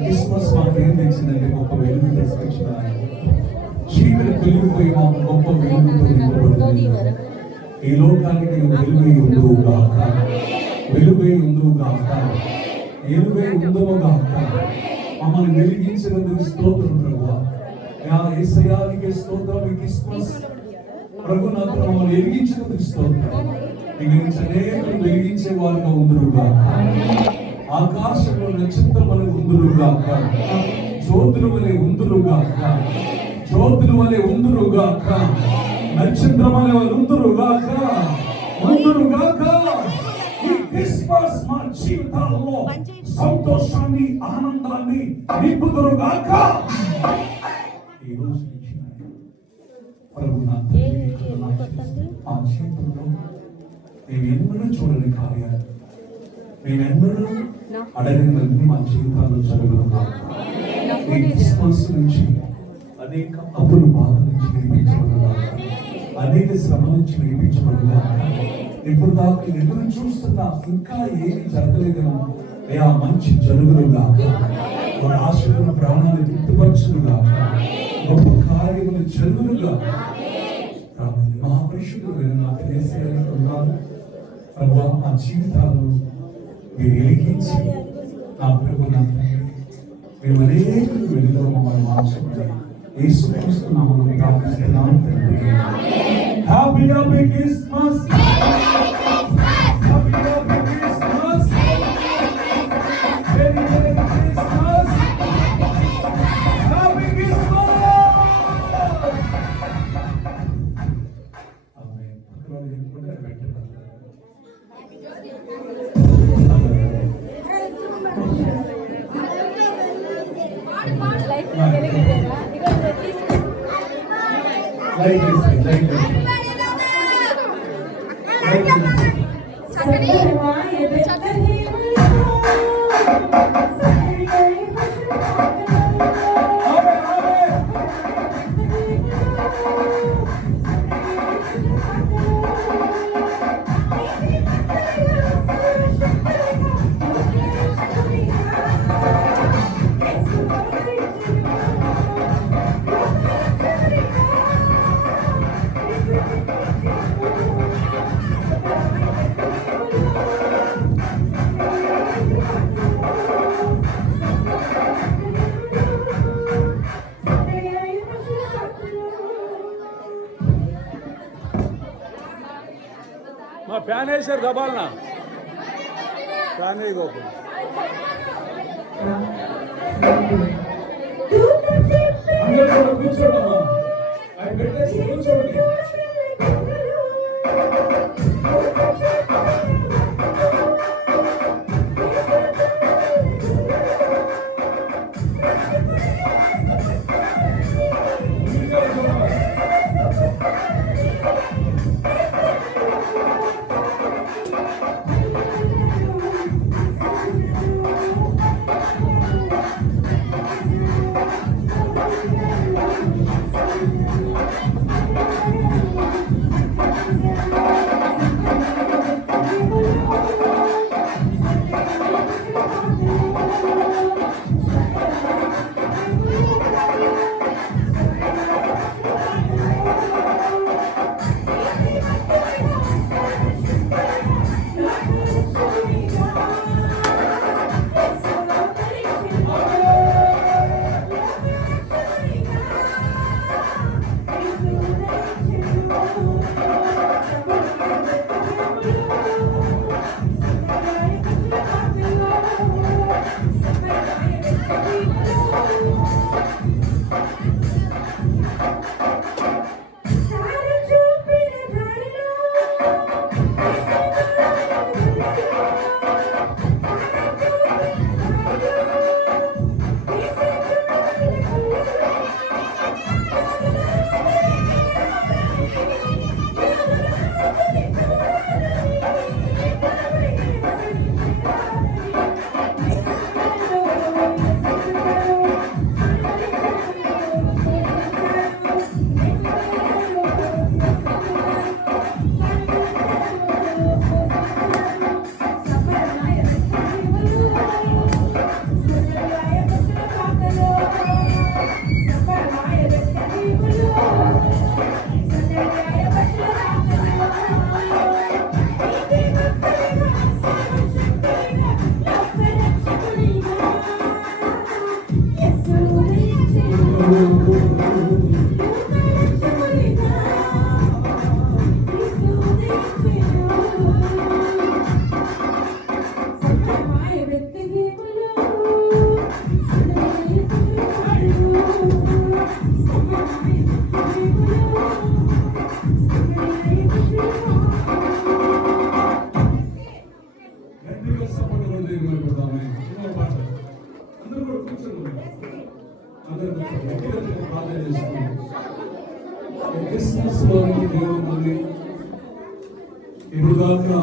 Christmas మాకు ఏం తెచ్చిందంటే గొప్ప వెలుగు తీసుకొచ్చిన చీకటి వెలుగుపోయి మాకు గొప్ప వెలుగుతో నింపబడుతుంది. ఈ లోకానికి వెలుగై ఉందో గాక, వెలుగై ఉందో గాక, వెలుగై ఉందో గాక. మమ్మల్ని వెలిగించినందుకు స్తోత్రం ప్రభువా. యేసయ్యానికి స్తోత్రం. ఈ క్రిస్మస్ ప్రభునాథుడు మమ్మల్ని వెలిగించినందుకు స్తోత్రం. ఇక నుంచి అనేకులు వెలిగించే వారుగా ఉందురు గాక. ఆకాశంలో నక్షత్రములు ఉందురు గాక, జ్యోతుల వలె ఉందురు గాక, జ్యోతుల వలె ఉందురు గాక, నక్షత్రముల వలె ఉందురు గాక, ఉందురు గాక. ఈ క్రిస్మస్ మా జీవితాల్లో సంతోషాన్ని, ఆనందాన్ని నింపుదురు గాక. ఈ రోజు ఆ జీవితంలో మేమెన్నడూ చూడని కార్యాలు, మేమెన్నడూ అడగనివన్నీ మా జీవితాల్లో జరగదు. ఈ క్రిస్మస్ నుంచి అనేక అప్పులు బాధ నుంచి విడిపించబడుగా, అనేక శ్రమ నుంచి విడిపించబడుగా. ఇప్పుడు దాకా ఎదురు చూస్తున్నా ఇంకా ఏమి జరగలేదేమో, ఆ మంచి జరుగులుగా, వారి ఆశలను ప్రాణాలు తృప్తిపరచులుగా, గొప్ప కార్యములు జరుగులుగా. మహాపరిశుద్ధుడు నాకు తెలియజేయాలనుకున్నాను ప్రభు. మా జీవితాలను మీరు వెలిగించి నా ప్రభు, నా తండ్రి, మేము అనేక వెలుగులో మమ్మల్ని మార్చబడి యేసుక్రీస్తు నామములో ప్రార్థిస్తున్నాను తండ్రి. Happy happy Christmas. మా ఫ్యాన్ వేసారు దబాలనా ఫ్యాన్ వేయకోకు కూర్చోండి. క్రిస్మస్ లోనికి దేవుడు మళ్ళీ ఇప్పుడు దాకా